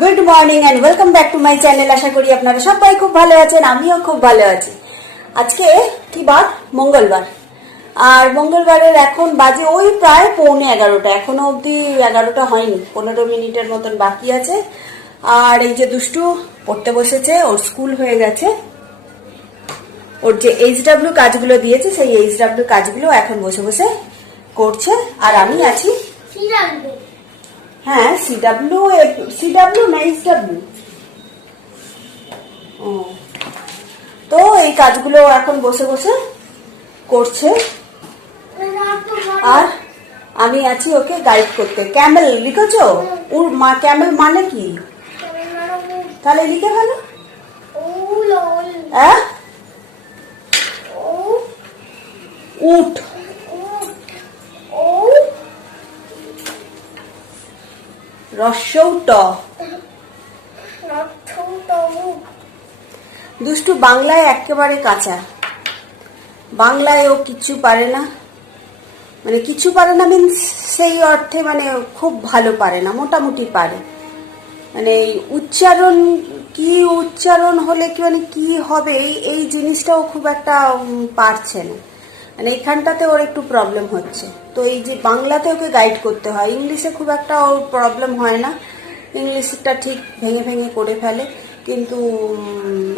Good morning and welcome back to my channel. আশা করি আপনারা সবাই খুব ভালো আছেন, আমিও খুব ভালো আছি। আজকে কি বার? মঙ্গলবার। আর মঙ্গলবারের এখন বাজে ওই প্রায় 11:45, এখনো অবধি 11টা হয়নি, 15 মিনিটের মতন বাকি আছে। আর এই যে দুষ্টু পড়তে বসেছে, ওর স্কুল হয়ে গেছে। ওর যে HW কাজগুলো দিয়েছে সেই HW কাজগুলো এখন বসে বসে করছে, আর আমি আছি। হ্যাঁ, সিডাব্লিউ না HW। তো এই কাজগুলো এখন বসে বসে করছে, আর আমি আছি ওকে গাইড করতে। ক্যামেল লিখেছো? ক্যামেল মানে কি? তাহলে লিখে ফেলো। উট। রস্যৌট। দুষ্টু বাংলায় একেবারে কাঁচা। বাংলায় ও কিছু পারে না, মানে কিছু পারে না মিন্স সেই অর্থে মানে খুব ভালো পারে না, মোটামুটি পারে। মানে উচ্চারণ হলে কি মানে কি হবে এই জিনিসটাও খুব একটা পারছে না। মানে এইখানটাতে ওর একটু প্রবলেম হচ্ছে। তো এই যে বাংলাতে ওকে গাইড করতে হয়, ইংলিশে খুব একটা ওর প্রবলেম হয় না, ইংলিশটা ঠিক ভেঙে ভেঙে করে ফেলে, কিন্তু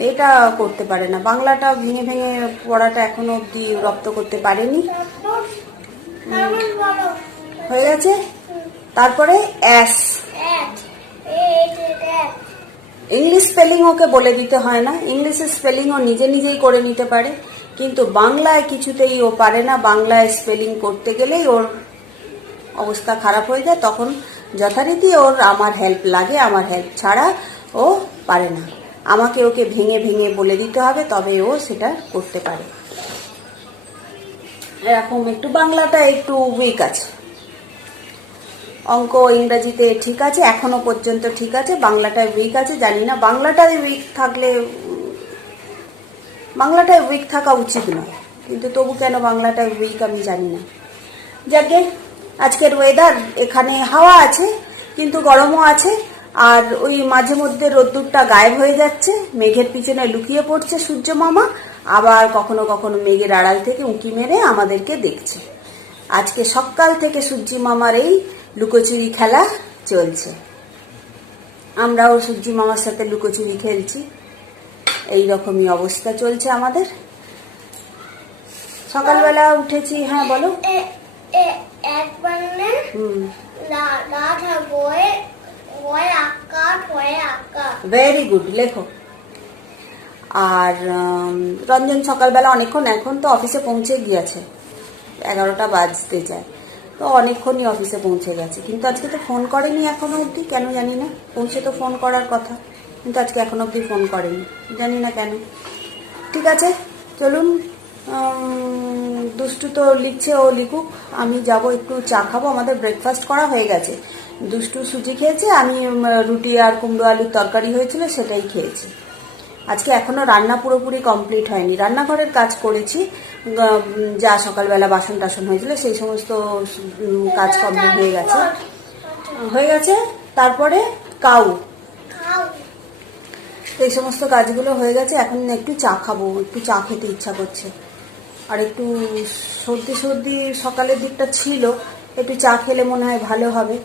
এটা করতে পারে না। বাংলাটা ভেঙে ভেঙে পড়াটা এখনো অব্দি রপ্ত করতে পারেনি। হয়ে গেছে। তারপরে অ্যাস, ইংলিশ স্পেলিং ওকে বলে দিতে হয় না, ইংলিশের স্পেলিং ও নিজে নিজেই করে নিতে পারে, কিন্তু বাংলায় কিছুতেই ও পারে না। বাংলায় স্পেলিং করতে গেলেই ওর অবস্থা খারাপ হয়ে যায়, তখন যথারীতি ওর আমার হেল্প লাগে, আমার হেল্প ছাড়া ও পারে না। আমাকে ওকে ভেঙে ভেঙে বলে দিতে হবে, তবে ও সেটা করতে পারে। এরকম একটু বাংলাটা একটু উইক আছে। অঙ্ক ইংরাজিতে ঠিক আছে, এখনো পর্যন্ত ঠিক আছে, বাংলাটায় উইক আছে। জানি না বাংলাটায় উইক থাকা উচিত নয়, কিন্তু তবু কেন বাংলাটায় উইক আমি জানি না। যাকে আজকের ওয়েদার, এখানে হাওয়া আছে কিন্তু গরমও আছে, আর ওই মাঝে মধ্যে রোদ্দুরটা গায়েব হয়ে যাচ্ছে, মেঘের পিছনে লুকিয়ে পড়ছে সূর্য মামা, আবার কখনো কখনো মেঘের আড়াল থেকে উঁকি মেরে আমাদেরকে দেখছে। আজকে সকাল থেকে সূর্য মামার এই লুকোচুরি খেলা চলছে, আমরাও সূর্য মামার সাথে লুকোচুরি খেলছি। এই রকমই অবস্থা চলছে আমাদের। সকালবেলা উঠেছি। হ্যাঁ বলো। ভেরি গুড, লেখো। আর রঞ্জন সকালবেলা অনেকক্ষণ, এখন তো অফিসে পৌঁছে গিয়েছে, 11টা বাজতে যায়, তো অনেকক্ষণই অফিসে পৌঁছে গেছে, কিন্তু আজকে তো ফোন করেনি এখনো অবধি, কেন জানি না। পৌঁছে তো ফোন করার কথা, কিন্তু আজকে এখনো অবধি ফোন করেনি, জানি না কেন। ঠিক আছে, চলুন। দুষ্টু তো লিখছে, ও লিখুক, আমি যাব একটু চা খাবো। আমাদের ব্রেকফাস্ট করা হয়ে গেছে। দুষ্টু সুজি খেয়েছে, আমি রুটি আর কুমড়ো আলুর তরকারি হয়েছিল সেটাই খেয়েছি। আজকে এখনো রান্না পুরোপুরি কমপ্লিট হয়নি, রান্নাঘরের কাজ করেছি, যা সকালবেলা বাসন টাসন হয়েছিল সেই সমস্ত কাজ কমপ্লিট হয়ে গেছে। তারপরে এই সমস্ত কাজগুলো হয়ে গেছে। এখন একটু চা খাবো, একটু চা খেতে ইচ্ছা করছে, আর একটু সর্দি সকালের দিকটা ছিল, একটু চা খেলে মনে হয় ভালো হবে।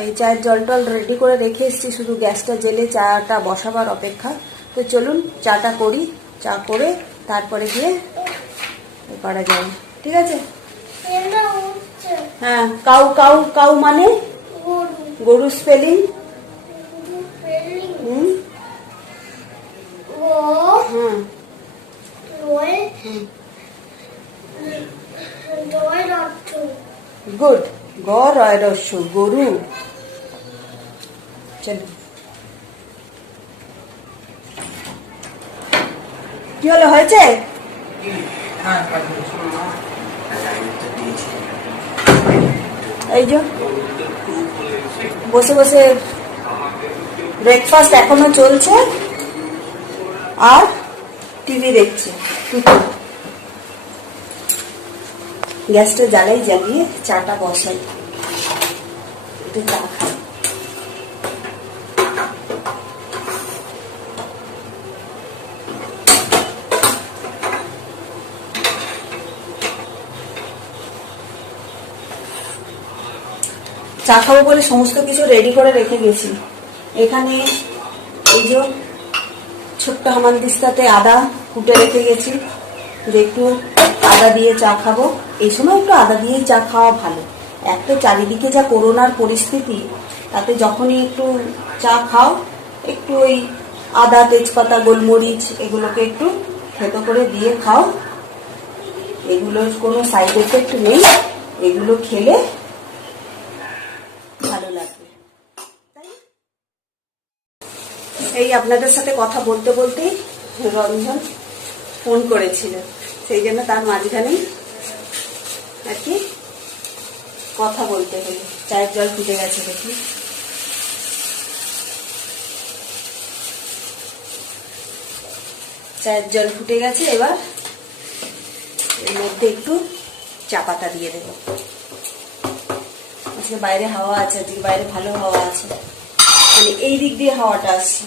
এই চায়ের জল টল রেডি করে রেখে এসেছি, শুধু গ্যাসটা জেলে চাটা বসাবার অপেক্ষা। তো চলুন চাটা করি, চা করে তারপরে গিয়ে করা যায়। ঠিক আছে। হ্যাঁ, কাউ মানে গরু স্পেলিং। গুড, গরু। চলো, কি হলো, হয়েছে? এই যে বসে বসে ব্রেকফাস্ট এখনো চলছে, আর টিভি দেখছে। গ্যাসটা জ্বালিয়ে চাটা বসাই, একটু চা খাই। চা খাবো বলে সমস্ত কিছু রেডি করে রেখে গেছি। এখানে এই যে ছোট্ট হামানদিস্তাতে আদা কুটে রেখে গেছি, যে একটু আদা দিয়ে চা খাবো। এই সময় একটু আদা দিয়েই চা খাওয়া ভালো। এক তো চারিদিকে যা করোনার পরিস্থিতি, তাতে যখনই একটু চা খাও একটু ওই আদা, তেজপাতা, গোলমরিচ এগুলোকে একটু থেতো করে দিয়ে খাও। এগুলোর কোনো সাইড এফেক্ট নেই, এগুলো খেলে ভালো লাগবে। এই আপনাদের সাথে কথা বলতে বলতেই রঞ্জন ফোন করেছিল, সেই জন্য তার মাঝখানেই আর কি কথা বলতে হলো। চায়ের জল ফুটে গেছে দেখি। চায়ের জল ফুটে গেছে, এবার এর মধ্যে একটু চা পাতা দিয়ে দেবো। আজকে বাইরে হাওয়া আছে, আজকে বাইরে ভালো হাওয়া আছে, মানে এই দিক দিয়ে হাওয়াটা আসছে,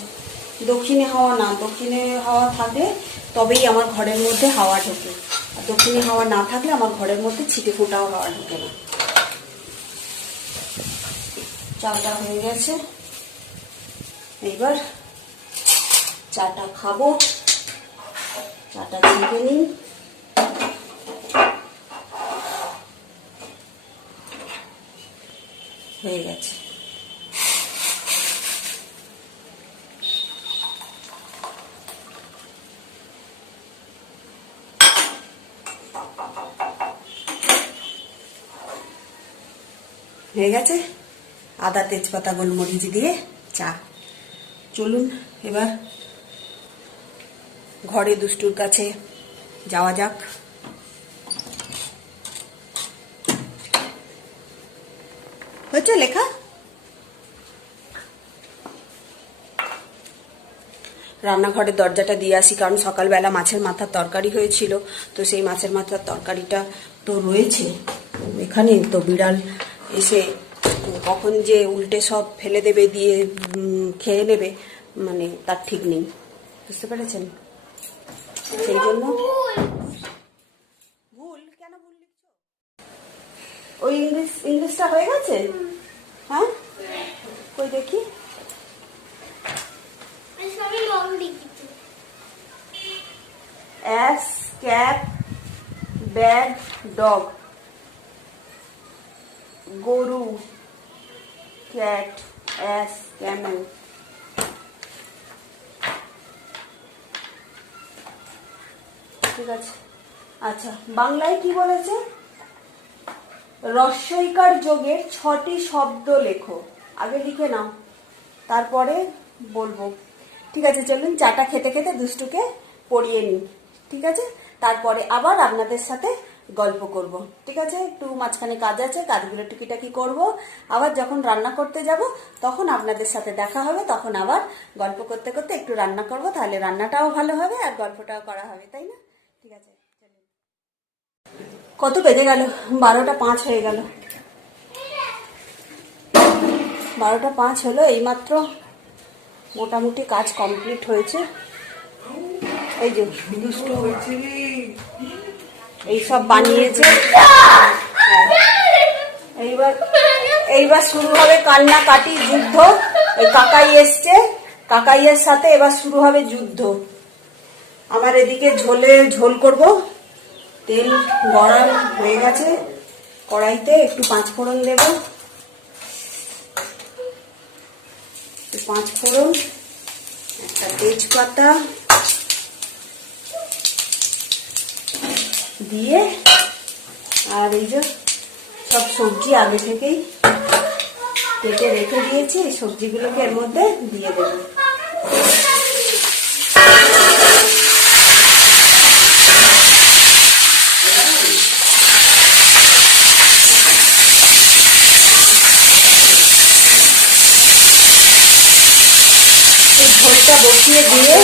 দক্ষিণে হাওয়া না। দক্ষিণে হাওয়া থাকলে তবেই আমার ঘরের মধ্যে হাওয়া ঢোকে, আর দক্ষিণে হাওয়া না থাকলে আমার ঘরের মধ্যে ছিটে ফোটাও হাওয়া ঢোকে না। চাটা হয়ে গেছে, এইবার চাটা খাবো। চাটা ছেঁকে নিই। হয়ে গেছে। হয়ে গেছে আদা, তেজপাতা, গোলমরিচ দিয়ে চা। চলুন এবার ঘরে দুষ্টুর কাছে যাওয়া যাক। হয়েছে লেখা? রান্নাঘরের দরজাটা দিয়ে আসি, কারণ সকালবেলা মাছের মাথার তরকারি হয়েছিল, তো সেই মাছের মাথার তরকারিটা তো রয়েছে এখানে। তো বিড়াল এসে কখন যে উল্টে সব ফেলে দেবে, দিয়ে খেয়ে নেবে, মানে তার ঠিক নেই, বুঝতে পেরেছেন? সেই জন্য ভুল কেন ভুল লিখছো? ওই ইংলিশটা হয়ে গেছে? হ্যাঁ, কই দেখি। অ্যাস, ক্যাট, ব্যাগ, ডগ, গরু, ক্যাট, অ্যাস, ক্যামেল। ঠিক আছে। আচ্ছা, বাংলায় কি বলেছে? রস্বইকার যোগের 6টি শব্দ লেখো। আগে লিখে নাও, তারপরে বলবো। ঠিক আছে, চলুন চাটা খেতে খেতে দুষ্টুকে পড়িয়ে নিই। ঠিক আছে, তারপরে আবার আপনাদের সাথে গল্প করব। ঠিক আছে, একটু মাঝখানে কাজ আছে, কাজগুলো টুকিটাকি করব। আবার যখন রান্না করতে যাব তখন আপনাদের সাথে দেখা হবে, তখন আবার গল্প করতে করতে একটু রান্না করব, তাহলে রান্নাটাও ভালো হবে আর গল্পটাও করা হবে, তাই না? ঠিক আছে, চলুন। কত বেজে গেল? 12টা 5 হয়ে গেল। 12টা 5 হলো, এইমাত্র মোটামুটি কাজ কমপ্লিট হয়েছে। এই যে দুষ্টু এইসব বানিয়েছে। এইবার শুরু হবে কান্নাকাটি, যুদ্ধ। এই কাকাই এসছে, কাকাইয়ের সাথে এবার শুরু হবে যুদ্ধ। আমার এদিকে ঝোল করব। তেল গরম হয়ে গেছে, কড়াইতে একটু 5 ফোড়ন দেব। 5 ফোড়ন, একটা তেজপাতা দিয়ে, আর এই যে সব সবজি আগে থেকেই কেটে রেখে দিয়েছি, এই সবজিগুলোকে এর মধ্যে দিয়ে দেব। ঝোলটা বসিয়ে দিয়ে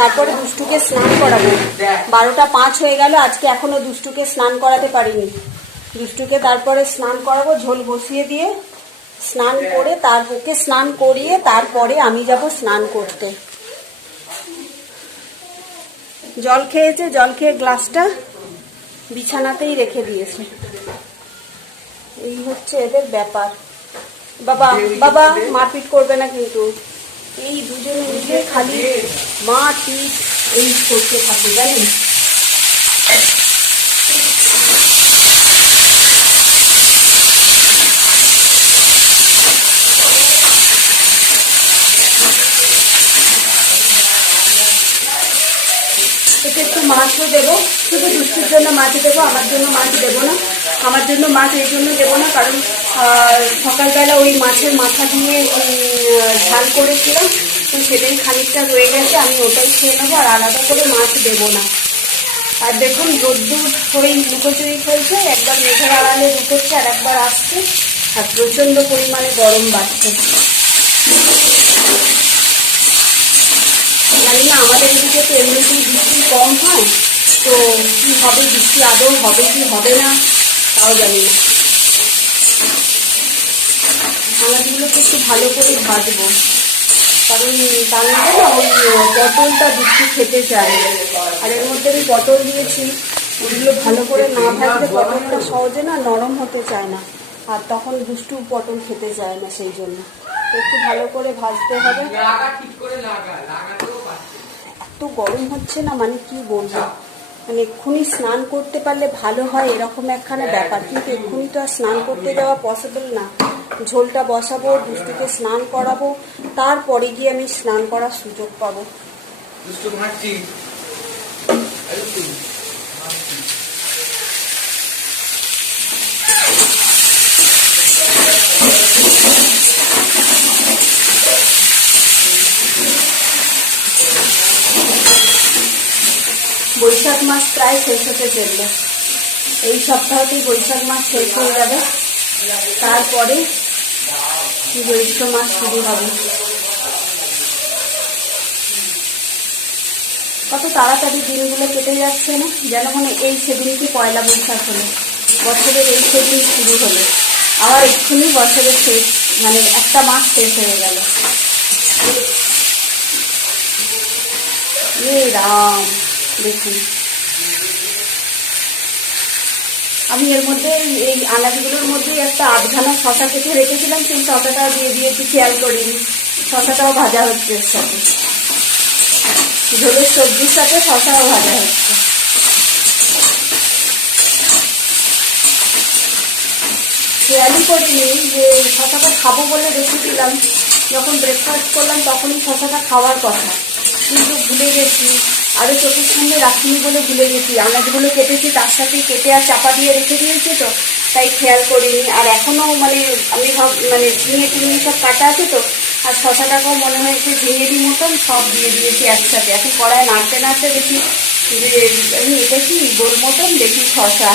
তারপরে দুষ্টুকে স্নান করাবো। 12টা 5 হয়ে গেল, আজকে এখনো দুষ্টুকে স্নান করাতে পারিনি। দুষ্টুকে তারপরে স্নান করাবো, ঝোল বসিয়ে দিয়ে স্নান করে, ওকে স্নান করিয়ে তারপরে আমি যাব স্নান করতে। জল খেয়েছে, জল খেয়ে গ্লাসটা বিছানাতেই রেখে দিয়েছে। এই হচ্ছে এদের ব্যাপার। বাবা বাবা মারপিট করবে না কিন্তু। এই দুজনে মিলে খালি মারপিট এই করতে থাকে জানেন। এতে একটু মাছও দেবো, শুধু দুষ্টির জন্য মাছ দেবো, আমার জন্য মাছ দেবো না। আমার জন্য মাছ এই জন্য দেবো না কারণ সকালবেলা ওই মাছের মাথা দিয়ে ঝাল করেছিলাম, তো সেটাই খানিকটা রয়ে গেছে, আমি ওটাই খেয়ে নেবো, আর আলাদা করে মাছ দেবো না। আর দেখুন রোদ্দুর ওই লুকোচুরি খেলছে, একবার মেঘের আড়ালে লুকোচ্ছে আর একবার আসছে, আর প্রচণ্ড পরিমাণে গরম বাড়ছে। জানি না আমাদের এদিকে তো এমনিতেই বৃষ্টি কম হয়, তো কী হবে, বৃষ্টি আদৌ হবে কি হবে না তাও জানি না। আনাজগুলোকে একটু ভালো করে ভাজবো, কারণ তার মধ্যে না ওই পটলটা বৃষ্টি খেতে চায়, আর এর মধ্যে আমি পটল দিয়েছি, ওগুলো ভালো করে না ভাজলে পটলটা সহজে না নরম হতে চায় না, আর তখন দুষ্টু পটল খেতে চায় না, সেই জন্য একটু ভালো করে ভাজতে হবে। এত গরম হচ্ছে না, মানে কি বলবো, মানে এক্ষুনি স্নান করতে পারলে ভালো হয় এরকম একখানা ব্যাপার, কিন্তু এক্ষুনি তো আর স্নান করতে যাওয়া পসিবল না। ঝোলটা বসাবো, দুষ্টুকে স্নান করাবো, তারপরে গিয়ে আমি স্নান করার সুযোগ পাবো। বৈশাখ মাস প্রায় শেষ হতে চলল, এই সপ্তাহতেই বৈশাখ মাস শেষ হয়ে যাবে, তারপরে জ্যৈষ্ঠ মাস শুরু হবে। কত তাড়াতাড়ি দিনগুলো কেটে যাচ্ছে না, যেন মনে এই সেদিন কি পয়লা বৈশাখ হলো, বছরের এই সেদিন শুরু হলো, আবার এক্ষুনি বছরের শেষ, মানে একটা মাস শেষ হয়ে গেল। রাম, দেখুন আমি এর মধ্যে এই আনাজগুলোর মধ্যেই একটা আধখানা শশা কেটে রেখেছিলাম, সেই শশাটাও দিয়ে দিয়েছি, খেয়াল করিনি, শশাটাও ভাজা হচ্ছে এর সাথে, ঝোলের সবজির সাথে শশাও ভাজা হচ্ছে। খেয়ালই করিনি যে শশাটা খাবো বলে রেখেছিলাম, যখন ব্রেকফাস্ট করলাম তখনই শশাটা খাওয়ার কথা, কিন্তু ভুলে গেছি, আরও চোখের সামনে রাখিনি বলে ভুলে গেছি। আনাজগুলো কেটেছি তার সাথেই কেটে আর চাপা দিয়ে রেখে দিয়েছি, তো তাই খেয়াল করিনি। আর এখনও মানে আমি মানে ঝিঙে টিঙে সব কাটা আছে তো, আর শশাটাকেও মনে হয়েছে ঝিঙেরই মতন সব দিয়ে দিয়েছি একসাথে। এখন কড়ায় নাড়তে নাড়তে দেখি যে আমি এটা কি গোল মতন, দেখি শশা।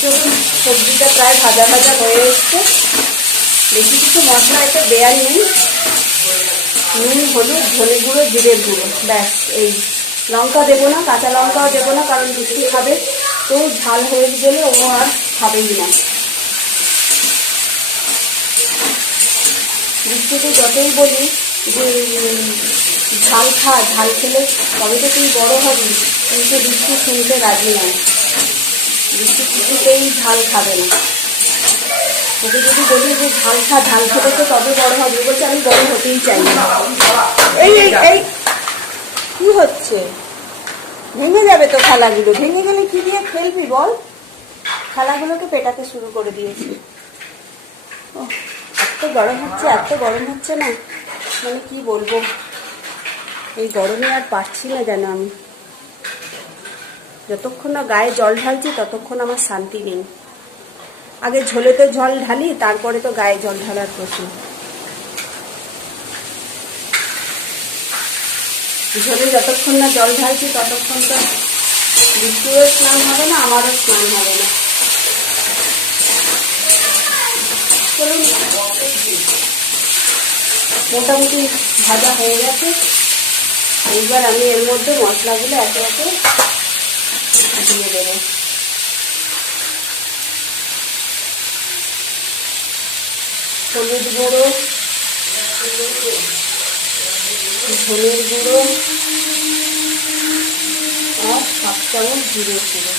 দেখুন সবজিটা প্রায় ভাজা ভাজা হয়ে এসছে, বেশি কিছু মশলা এতে দেওয়ার নেই, নুন, হলুদ, ধনে গুঁড়ো, জিরের গুঁড়ো, ব্যাস। এই লঙ্কা দেবো না, কাঁচা লঙ্কাও দেবো না, কারণ দুষ্টু খাবে, তো ঝাল হয়ে গেলে ও আর খাবেই না। দুষ্টুকে যতই বলি যে ঝাল খা, ঝাল খেলে তবে তো তুই বড় হবি, কিন্তু দুষ্টু শুনতে রাজি নয়, দুষ্টু কিছুতেই ঝাল খাবে না। ওকে যদি বলি যে ঝাল খা, ঝাল খেতে তো তবে বড় হবে, বলছে আমি বড় হতেই চাই না। এই এই কি হচ্ছে, ভেঙে যাবে তো থালাগুলো, ভেঙে গেলে কি দিয়ে খেলবি বল। থালাগুলোকে পেটাতে শুরু করে দিয়েছি। ও এত গরম হচ্ছে, এত গরম হচ্ছে না, মানে কি বলবো, এই গরমে আর পারছি না যেন আমি। যতক্ষণ না গায়ে জল ঢালছি ততক্ষণ আমার শান্তি নেই। আগে ঝোলেতে জল ঢালি, তারপরে তো গায়ে জল ঢালার প্রশ্ন। ঝোলে যতক্ষণ না জল ঢালছি ততক্ষণ তো দুষ্টুরও স্নান হবে না, আমারও স্নান হবে না। চলুন, মোটামুটি ভাজা হয়ে গেছে, এইবার আমি এর মধ্যে মশলাগুলো একে একে দিয়ে দেবো। হলুদ গুঁড়ো, ধনের গুঁড়ো, আর 7 চামচ জিরে গুঁড়ো।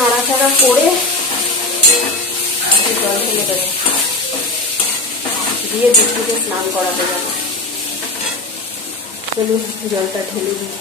নাড়াচাড়া করে জল ঢেলে দেবো, দিয়ে দুপুরে স্নান করাতে যাবো। চলুন জলটা ঢেলে দিই।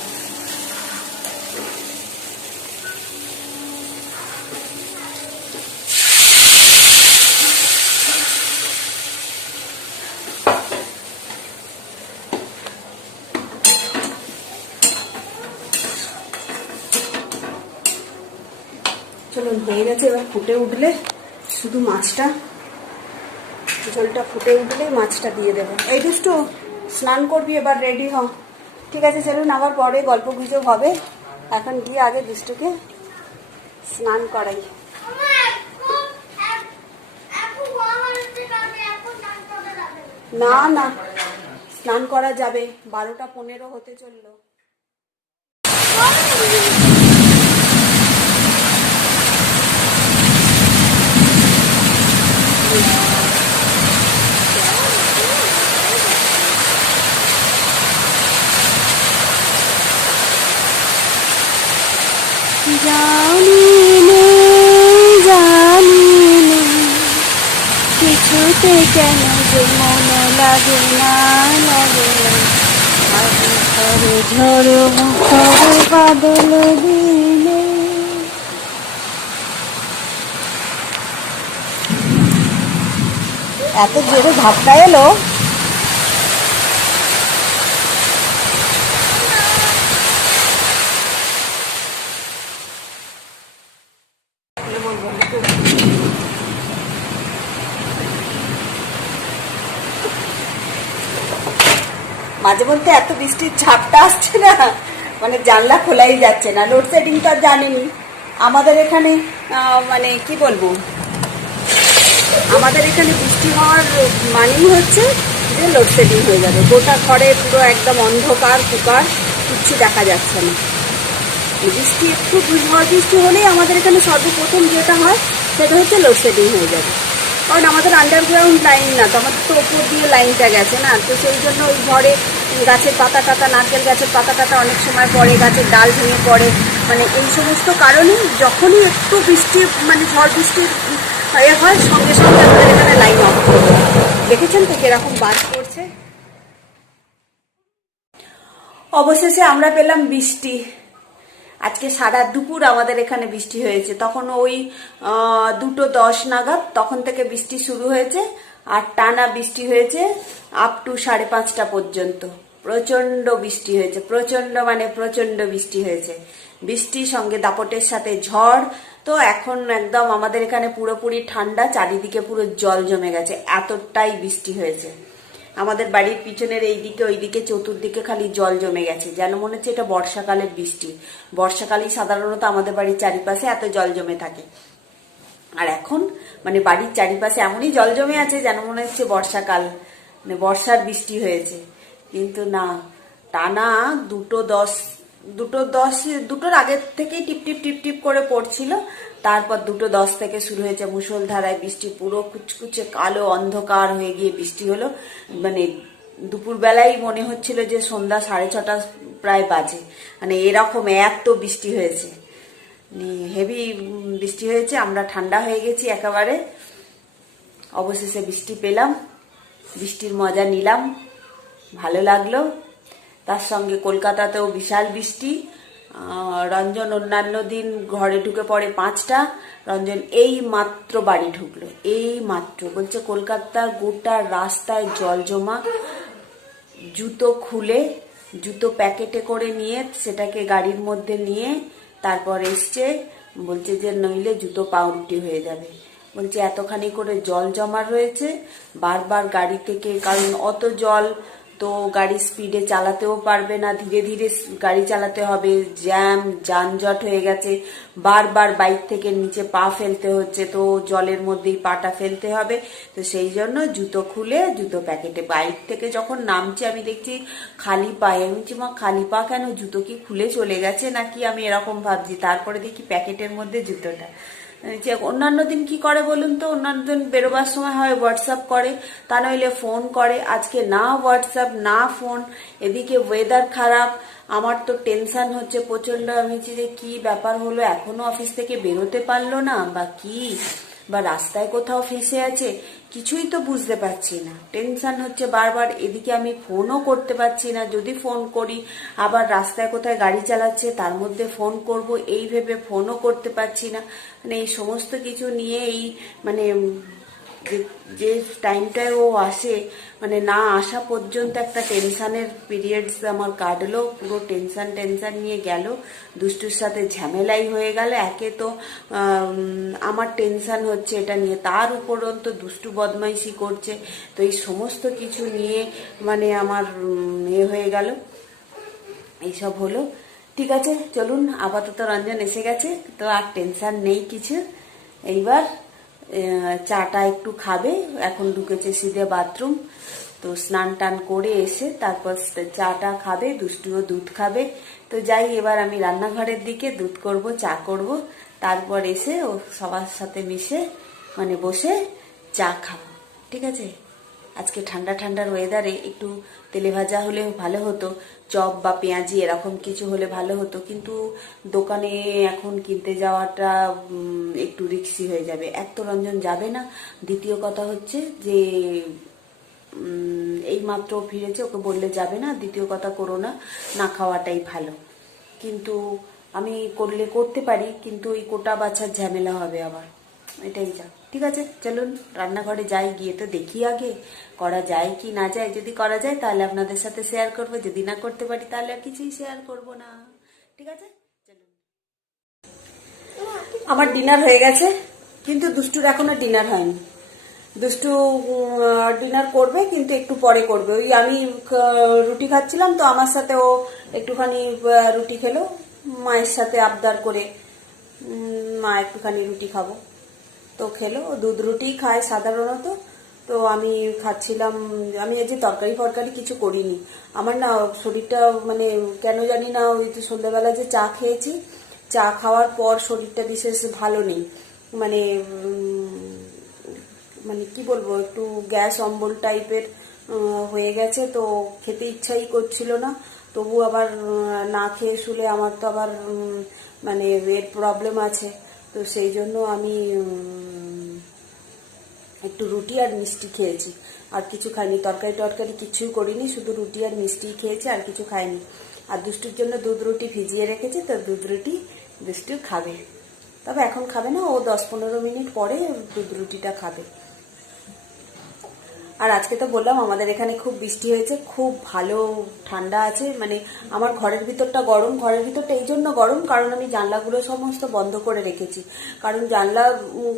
চলুন হয়ে গেছে, এবার ফুটে উঠলে শুধু মাছটা, জলটা ফুটে উঠলেই মাছটা দিয়ে দেবো। এই দুষ্টু স্নান করবি, এবার রেডি হ। ঠিক আছে চলুন, আবার পরে গল্প গুজব হবে। এখন গিয়ে আগে দুষ্টুকে স্নান করাই। না না, স্নান করা যাবে, 12টা 15 হতে চললো। কিছুতে কেন যে মন লাগে না লাগে, ঝড় ঝড় মুখর বাদল দিলে। এত জোরে ঝাপটা এলো, মাঝে মধ্যে এত বৃষ্টির ঝাপটা আসছে না, মানে জানলা খোলাই যাচ্ছে না। লোডশেডিং তো আর জানেনি আমাদের এখানে, মানে কি বলবো, আমাদের এখানে বৃষ্টি হওয়ার মানেই হচ্ছে যে লোডশেডিং হয়ে যাবে। গোটা ঘরে পুরো একদম অন্ধকার কুকার, কিচ্ছু দেখা যাচ্ছে না। বৃষ্টি একটু ঝড় বৃষ্টি হলেই আমাদের এখানে সর্বপ্রথম যেটা হয় সেটা হচ্ছে লোডশেডিং হয়ে যাবে। কারণ আমাদের আন্ডারগ্রাউন্ড লাইন না তো, আমাদের তো ওপর দিয়ে লাইনটা গেছে না, তো সেই জন্য ওই ঘরে গাছের পাতা টাতা, নারকেল গাছের পাতা টাতা অনেক সময় পড়ে, গাছের ডাল ভেঙে পড়ে, মানে এই সমস্ত কারণে যখনই একটু বৃষ্টি মানে ঝড় বৃষ্টির এ হয় সঙ্গে সঙ্গে আমাদের এখানে লাইন অফ করে দেয়। দেখেছেন তো কিরকম বাজ পড়ছে। অবশেষে আমরা পেলাম বৃষ্টি। আজকে সারা দুপুর আমাদের এখানে বৃষ্টি হয়েছে, তখন ওই 2:10 নাগাদ তখন থেকে বৃষ্টি শুরু হয়েছে, আর টানা বৃষ্টি হয়েছে আপ টু 5:30 পর্যন্ত। প্রচন্ড বৃষ্টি হয়েছে, প্রচন্ড মানে প্রচন্ড বৃষ্টি হয়েছে। বৃষ্টির সঙ্গে দাপটের সাথে ঝড়। তো এখন একদম আমাদের এখানে পুরোপুরি ঠান্ডা, চারিদিকে পুরো জল জমে গেছে, এতটাই বৃষ্টি হয়েছে। আমাদের বাড়ির পিছনের এইদিকে ওইদিকে চতুর্দিকে খালি জল জমে গেছে, যেন মনে হচ্ছে এটা বর্ষাকালের বৃষ্টি। বর্ষাকালেই সাধারণত আমাদের বাড়ির চারিপাশে এত জল জমে থাকে, আর এখন মানে বাড়ির চারিপাশে এমনই জল জমে আছে যেন মনে হচ্ছে বর্ষাকাল, মানে বর্ষার বৃষ্টি হয়েছে। কিন্তু না, টানা 2:10 আগের থেকেই টিপ টিপ টিপ টিপ করে পড়ছিল। তারপর 2:10 থেকে শুরু হয়েছে মুষলধারায় বৃষ্টি, পুরো কুচকুচে কালো অন্ধকার হয়ে গিয়ে বৃষ্টি হলো। মানে দুপুরবেলায় মনে হচ্ছিল যে সন্ধ্যা 6:30 প্রায় বাজে, মানে এরকম এত বৃষ্টি হয়েছে, হেভি বৃষ্টি হয়েছে। আমরা ঠান্ডা হয়ে গেছি একেবারে। অবশেষে বৃষ্টি পেলাম, বৃষ্টির মজা নিলাম, ভালো লাগলো। তার সঙ্গে কলকাতাতেও বিশাল বৃষ্টি। রঞ্জন অন্যান্য দিন ঘরে ঢুকে পড়ে 5টা, রঞ্জন এই মাত্র বাড়ি ঢুকলো, এই মাত্র। বলছে কলকাতার গোটা রাস্তায় জল জমা। জুতো খুলে, জুতো প্যাকেটে করে নিয়ে সেটাকে গাড়ির মধ্যে নিয়ে তারপর এসছে, বলছে যে নইলে জুতো পাউরুটি হয়ে যাবে। বলছে এতখানি করে জল জমা রয়েছে, বারবার গাড়ি থেকে, কারণ অত জল তো গাড়ি স্পিডে চালাতেও পারবে না, ধীরে ধীরে গাড়ি চালাতে হবে, জ্যাম যানজট হয়ে গেছে, বারবার বাইক থেকে নিচে পা ফেলতে হচ্ছে, তো জলের মধ্যেই পাটা ফেলতে হবে। তো সেই জন্য জুতো খুলে জুতো প্যাকেটে, বাইক থেকে যখন নামছি আমি দেখছি খালি পায়ে, আমি বলছি মা খালি পা কেন, জুতো কি খুলে চলে গেছে নাকি, আমি এরকম ভাবছি। তারপরে দেখি প্যাকেটের মধ্যে জুতোটা। যে অন্যান্য দিন কি করে বলুন তো, অন্যান্য দিন বেরোবার সময় হয় হোয়াটসঅ্যাপ করে, তা নইলে ফোন করে। আজকে না হোয়াটসঅ্যাপ না ফোন, এদিকে ওয়েদার খারাপ, আমার তো টেনশন হচ্ছে প্রচন্ড। আমি যে কি ব্যাপার হলো, এখনো অফিস থেকে বেরোতে পারলো না, বা কি, বা রাস্তায় কোথাও ফেসে আছে, কিছুই তো বুঝতে পারছি না। টেনশন হচ্ছে বারবার। এদিকে আমি ফোনও করতে পারছি না, যদি ফোন করি আবার রাস্তায় কোথায় গাড়ি চালাচ্ছে, তার মধ্যে ফোন করব এই ভেবে ফোনও করতে পারছি না। মানে এই সমস্ত কিছু নিয়ে এই মানে যে টাইমটায় ও আসে, মানে না আসা পর্যন্ত একটা টেনশনের পিরিয়ডস আমার কাটলো, পুরো টেনশন নিয়ে গেল। দুষ্টুর সাথে ঝামেলাই হয়ে গেল। একে তো আমার টেনশন হচ্ছে এটা নিয়ে, তার উপরন্ত দুষ্টু বদমাইশি করছে। তো এই সমস্ত কিছু নিয়ে মানে আমার হয়ে গেল, এইসব হলো। ঠিক আছে চলুন, আপাতত রঞ্জন এসে গেছে তো আর টেনশন নেই কিছু। এইবার চাটা একটু খাবে, এখন ঢুকেছে সিধে বাথরুম, তো স্নান টান করে এসে তারপর চাটা খাবে, দুষ্টুও দুধ খাবে। তো যাই, এবার আমি রান্নাঘরের দিকে দুধ করব, চা করব, তারপর এসে ও সবার সাথে মিশে মানে বসে চা খাবো। ঠিক আছে? আজকে ঠান্ডা ঠান্ডার ওয়েদারে একটু তেলে ভাজা হলে ভালো হতো, চপ বা পেঁয়াজি এরকম কিছু হলে ভালো হতো, কিন্তু দোকানে এখন কিনতে যাওয়াটা একটু রিস্কি হয়ে যাবে। এক তো রঞ্জন যাবে না, দ্বিতীয় কথা হচ্ছে যে এই মাত্র ফিরেছে, ওকে বললে যাবে না, দ্বিতীয় কথা করোনা না খাওয়াটাই ভালো। কিন্তু আমি করলে করতে পারি, কিন্তু ওই কোটা বাছার ঝামেলা হবে আবার, এটাই যা। ঠিক আছে চলুন রান্নাঘরে যাই, গিয়ে তো দেখি আগে করা যায় কি না যায়। যদি করা যায় তাহলে আপনাদের সাথে শেয়ার করব, যদি না করতে পারি তাহলে আর কিছুই শেয়ার করব না। ঠিক আছে চলুন। আমার ডিনার হয়ে গেছে, কিন্তু দুষ্টুর এখনো ডিনার হয়নি। দুষ্টু ডিনার করবে, কিন্তু একটু পরে করবে। ওই আমি রুটি খাচ্ছিলাম তো আমার সাথে ও একটুখানি রুটি খেলো, মায়ের সাথে আবদার করে মা একটুখানি রুটি খাবো, তো খেলো। দুধ রুটি খায় সাধারণত, তো আমি খাচ্ছিলাম। আমি আজ তরকারি ফরকারি কিছু করিনি, আমার না শরীরটা মানে কেন জানি না, ওই তো সন্ধ্যাবেলা যে চা খেয়েছি, চা খাওয়ার পর শরীরটা বিশেষ ভালো নেই। মানে মানে কি বলবো, একটু গ্যাস অম্বল টাইপের হয়ে গেছে, তো খেতে ইচ্ছাই করছিল না। তবু আবার না খেয়ে শুলে আমার তো আবার মানে এর প্রবলেম আছে, তো সেই জন্য আমি একটু রুটি আর মিষ্টি খেয়েছি, আর কিছু খাইনি। তরকারি টরকারি কিছুই করিনি, শুধু রুটি আর মিষ্টি খেয়েছি, আর কিছু খাইনি। আর দুষ্টুর জন্য দুধ রুটি ভিজিয়ে রেখেছি, তো দুধ রুটি দুষ্টু খাবে, তবে এখন খাবে না, ও 10-15 মিনিট পরে দুধ রুটিটা খাবে। আর আজকে তো বললাম আমাদের এখানে খুব বৃষ্টি হয়েছে, খুব ভালো ঠান্ডা আছে। মানে আমার ঘরের ভিতরটা গরম, ঘরের ভিতরটা এই জন্য গরম কারণ আমি জানলাগুলো সমস্ত বন্ধ করে রেখেছি। কারণ জানলা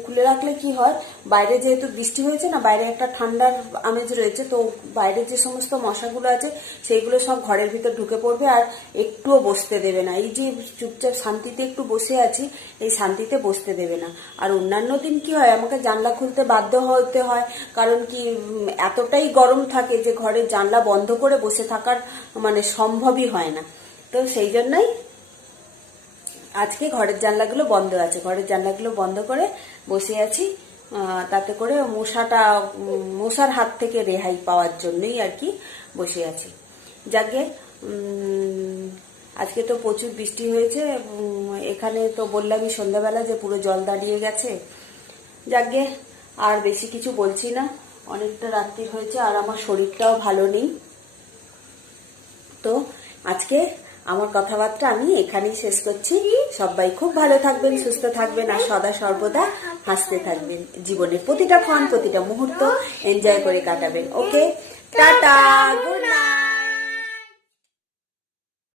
খুলে রাখলে কি হয়, বাইরে যেহেতু বৃষ্টি হয়েছে না, বাইরে একটা ঠান্ডার আমেজ রয়েছে, তো বাইরে যে সমস্ত মশাগুলো আছে সেইগুলো সব ঘরের ভিতর ঢুকে পড়বে, আর একটুও বসতে দেবে না। এই যে চুপচাপ শান্তিতে একটু বসে আছি, এই শান্তিতে বসতে দেবে না। আর অন্যান্য দিন কি হয়, আমাকে জানলা খুলতে বাধ্য হতে হয়, কারণ কি এতটাই গরম থাকে যে ঘরের জানলা বন্ধ করে বসে থাকার মানে সম্ভবই হয় না। তো সেই জন্যই আজকে ঘরের জানলাগুলো বন্ধ আছে, ঘরের জানলাগুলো বন্ধ করে বসে আছি, তাতে করে মশার হাত থেকে রেহাই পাওয়ার জন্যই আর কি বসে আছি। যাকে আজকে তো প্রচুর বৃষ্টি হয়েছে, এখানে তো বললামই সন্ধ্যাবেলা যে পুরো জল দাঁড়িয়ে গেছে। যাকে আর বেশি কিছু বলছি না, অনেকটা রাত্রি হয়েছে, আর আমার শরীরটাও ভালো নেই। তো আজকে আমার কথাবার্তা আমি এখানেই শেষ করছি। সবাই খুব ভালো থাকবেন, সুস্থ থাকবেন, আর সদা সর্বদা হাসতে থাকবেন। জীবনের প্রতিটা ক্ষণ প্রতিটা মুহূর্ত এনজয় করে কাটাবেন। ওকে, টাটা, গুড নাইট।